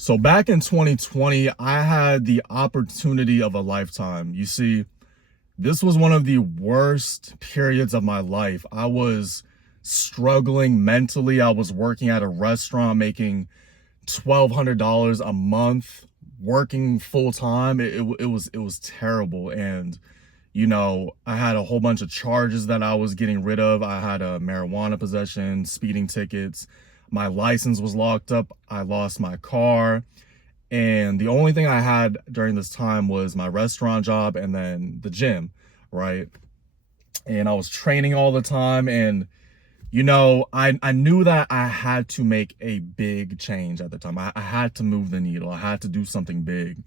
So back in 2020, I had the opportunity of a lifetime. You see, this was one of the worst periods of my life. I was struggling mentally. I was working at a restaurant making $1,200 a month, working full time. It was terrible. And I had a whole bunch of charges that I was getting rid of. I had a marijuana possession, speeding tickets. My license was locked up. I lost my car. And the only thing I had during this time was my restaurant job and then the gym, right? And I was training all the time. And, I knew that I had to make a big change at the time. I had to move the needle. I had to do something big.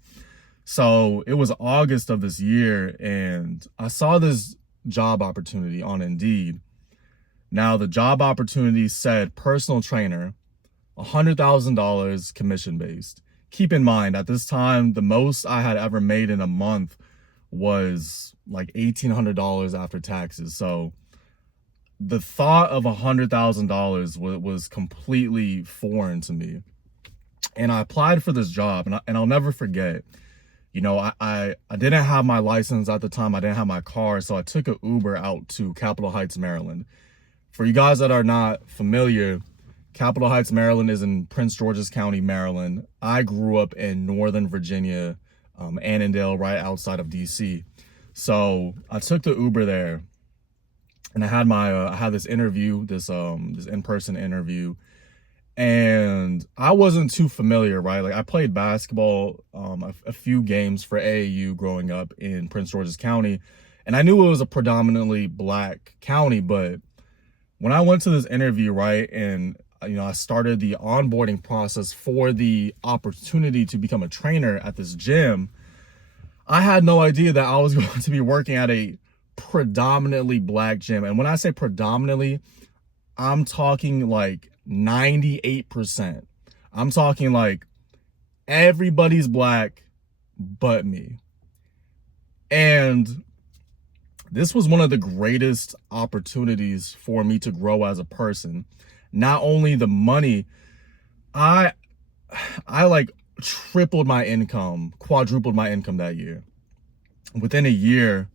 So it was August of this year, and I saw this job opportunity on Indeed. Now, the job opportunity said personal trainer, $100,000 commission based. Keep in mind, at this time, the most I had ever made in a month was like $1,800 after taxes. So the thought of $100,000 was completely foreign to me. And I applied for this job, and I'll never forget. I didn't have my license at the time. I didn't have my car, so I took an Uber out to Capitol Heights, Maryland. For you guys that are not familiar, Capitol Heights, Maryland is in Prince George's County, Maryland. I grew up in Northern Virginia, Annandale, right outside of DC. So I took the Uber there, and I had this interview, this in-person interview, and I wasn't too familiar, right? Like I played basketball, a few games for AAU growing up in Prince George's County, and I knew it was a predominantly black county, but when I went to this interview, right, and I started the onboarding process for the opportunity to become a trainer at this gym, I had no idea that I was going to be working at a predominantly black gym. And when I say predominantly, I'm talking like 98%. I'm talking like everybody's black but me. And this was one of the greatest opportunities for me to grow as a person. Not only the money, I like tripled my income, quadrupled my income that year. Within a year,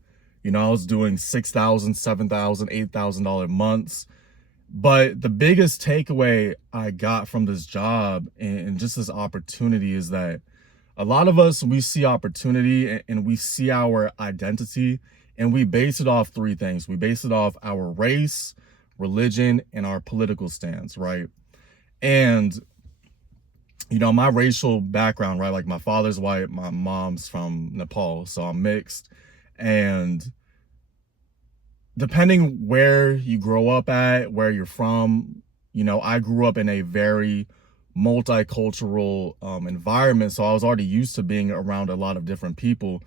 I was doing $6,000, $7,000, $8,000 months. But the biggest takeaway I got from this job and just this opportunity is that a lot of us, we see opportunity and we see our identity, and we base it off three things. We base it off our race, religion, and our political stance, right? And, my racial background, right? Like my father's white, my mom's from Nepal, so I'm mixed. And depending where you grow up at, where you're from, I grew up in a very multicultural environment. So I was already used to being around a lot of different people,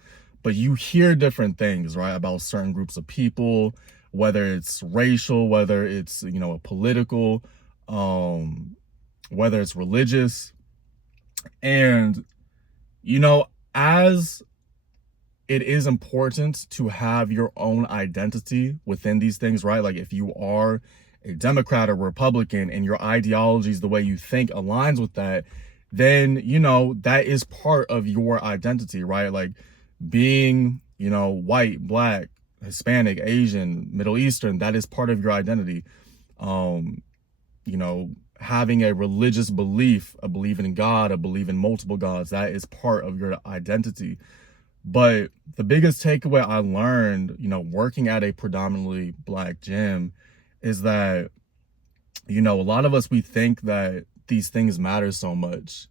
but you hear different things, right, about certain groups of people, whether it's racial, whether it's, a political, whether it's religious. And, as it is important to have your own identity within these things, right? Like if you are a Democrat or Republican and your ideology is the way you think aligns with that, then, that is part of your identity, right? Like being, white, black, Hispanic, Asian, Middle Eastern, that is part of your identity. Having a religious belief, a belief in God, a belief in multiple gods, that is part of your identity. But the biggest takeaway I learned, working at a predominantly black gym is that, a lot of us, we think that these things matter so much.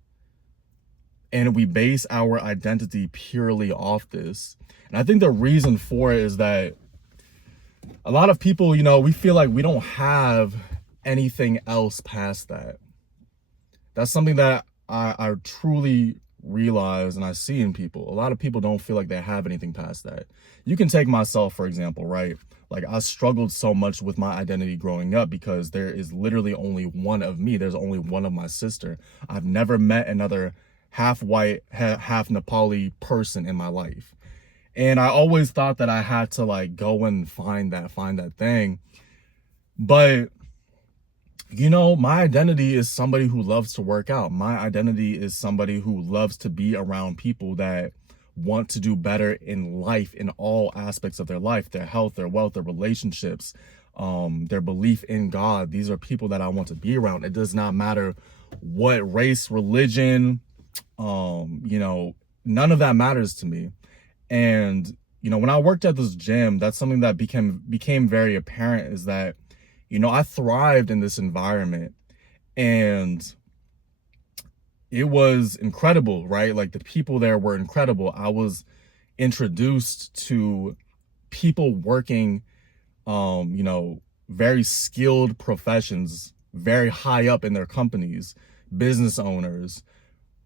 And we base our identity purely off this. And I think the reason for it is that a lot of people, we feel like we don't have anything else past that. That's something that I truly realize and I see in people. A lot of people don't feel like they have anything past that. You can take myself, for example, right? Like I struggled so much with my identity growing up because there is literally only one of me. There's only one of my sister. I've never met another half white, half Nepali person in my life. And I always thought that I had to like go and find that thing. But My identity is somebody who loves to work out. My identity is somebody who loves to be around people that want to do better in life, in all aspects of their life, their health, their wealth, their relationships, their belief in God. These are people that I want to be around. It does not matter what race, religion, none of that matters to me. And when I worked at this gym, that's something that became very apparent, is that I thrived in this environment, and it was incredible, right? Like, the people there were incredible. I was introduced to people working, very skilled professions, very high up in their companies, business owners,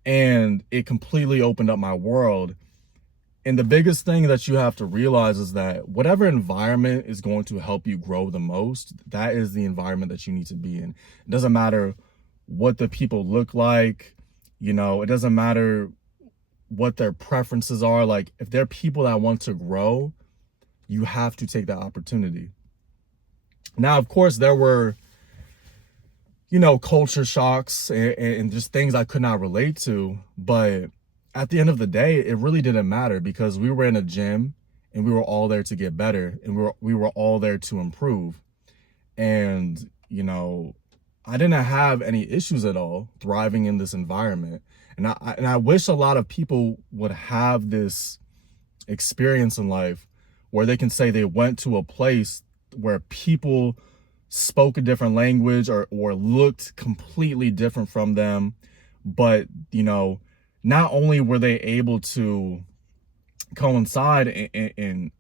and it completely opened up my world. And the biggest thing that you have to realize is that whatever environment is going to help you grow the most, that is the environment that you need to be in. It doesn't matter what the people look like, it doesn't matter what their preferences are. Like, if they're people that want to grow, you have to take that opportunity. Now, of course, there were, culture shocks and just things I could not relate to, but at the end of the day, it really didn't matter, because we were in a gym and we were all there to get better, and we were all there to improve. And, I didn't have any issues at all thriving in this environment. And I wish a lot of people would have this experience in life where they can say they went to a place where people spoke a different language, or looked completely different from them. But, not only were they able to coincide and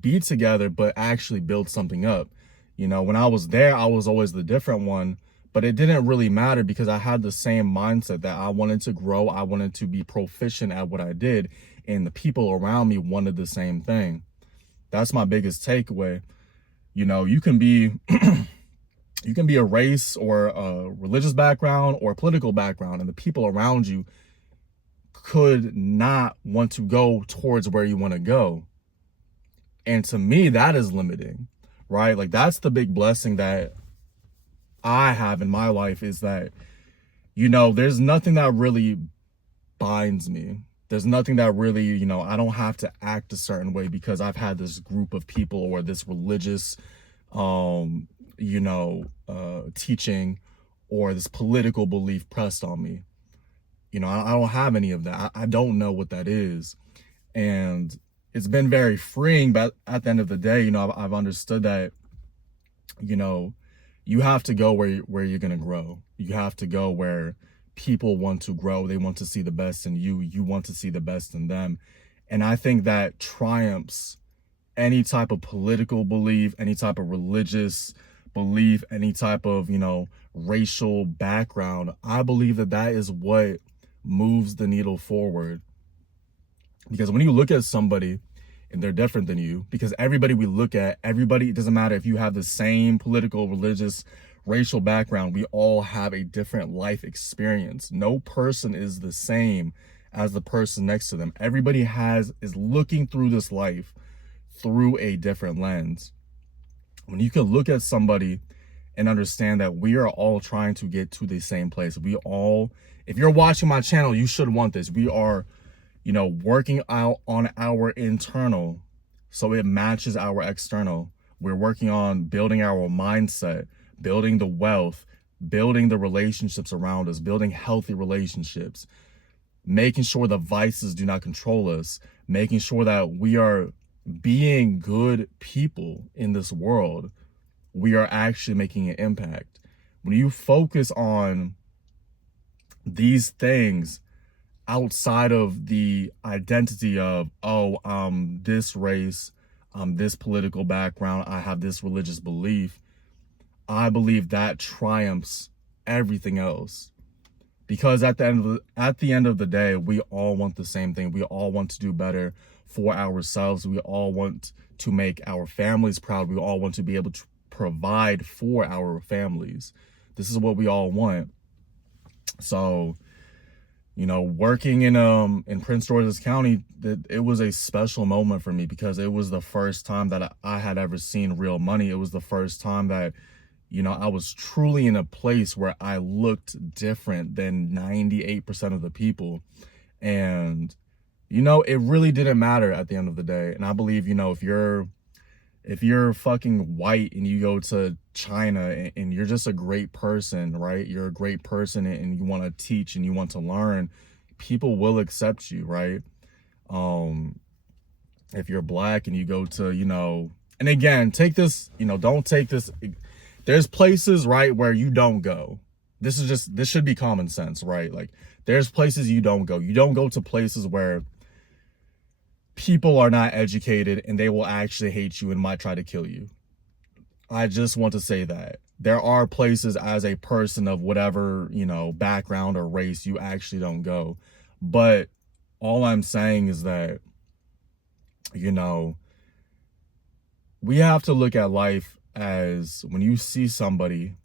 be together, but actually build something up. When I was there, I was always the different one, but it didn't really matter, because I had the same mindset that I wanted to grow. I wanted to be proficient at what I did, and the people around me wanted the same thing. That's my biggest takeaway. You can be you can be a race or a religious background or a political background, and the people around you could not want to go towards where you want to go. And to me, that is limiting, right? Like, that's the big blessing that I have in my life, is that, there's nothing that really binds me. There's nothing that really, I don't have to act a certain way because I've had this group of people or this religious, teaching or this political belief pressed on me. I don't have any of that. I don't know what that is. And it's been very freeing, but at the end of the day, I've understood that, you have to go where you're going to grow. You have to go where people want to grow. They want to see the best in you. You want to see the best in them. And I think that triumphs any type of political belief, any type of religious belief, any type of, racial background. I believe that is what moves the needle forward. Because when you look at somebody and they're different than you, because everybody we look at, it doesn't matter if you have the same political, religious, racial background, we all have a different life experience. No person is the same as the person next to them. Everybody is looking through this life through a different lens. When you can look at somebody and understand that we are all trying to get to the same place. If you're watching my channel, you should want this. We are, working out on our internal so it matches our external. We're working on building our mindset, building the wealth, building the relationships around us, building healthy relationships, making sure the vices do not control us, making sure that we are being good people in this world. We are actually making an impact. When you focus on these things outside of the identity of, this race, this political background, I have this religious belief, I believe that triumphs everything else. Because at the end of the day, we all want the same thing. We all want to do better for ourselves. We all want to make our families proud. We all want to be able to provide for our families. This is what we all want. So, working in Prince George's County, it was a special moment for me, because it was the first time that I had ever seen real money. It was the first time that, You know, I was truly in a place where I looked different than 98% of the people. And, you know, it really didn't matter at the end of the day. And I believe, you know, if you're fucking white and you go to China and you're just a great person, right? You're a great person and you want to teach and you want to learn, people will accept you, right? Um, if you're black and you go to, you know, and again, take this, you know, don't take this. There's places, right, where you don't go. This should be common sense, right? Like, there's places you don't go. You don't go to places where people are not educated and they will actually hate you and might try to kill you. I just want to say that there are places as a person of whatever, you know, background or race you actually don't go. But all I'm saying is that, you know, we have to look at life as when you see somebody,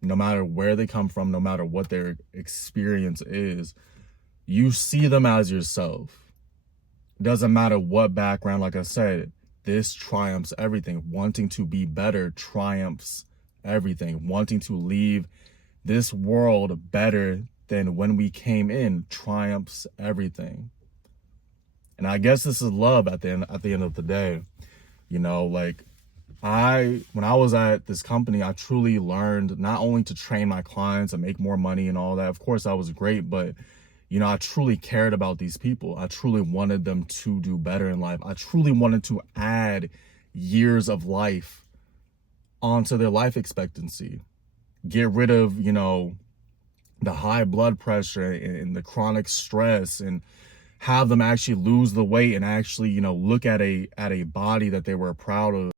no matter where they come from, no matter what their experience is, you see them as yourself. It doesn't matter what background, like I said, this triumphs everything. Wanting to be better triumphs everything. Wanting to leave this world better than when we came in triumphs everything. And I guess this is love at the end of the day. You know, like when I was at this company, I truly learned not only to train my clients and make more money and all that. Of course, that was great, but you know, I truly cared about these people. I truly wanted them to do better in life. I truly wanted to add years of life onto their life expectancy. Get rid of, you know, the high blood pressure and the chronic stress, and have them actually lose the weight and actually, you know, look at a body that they were proud of.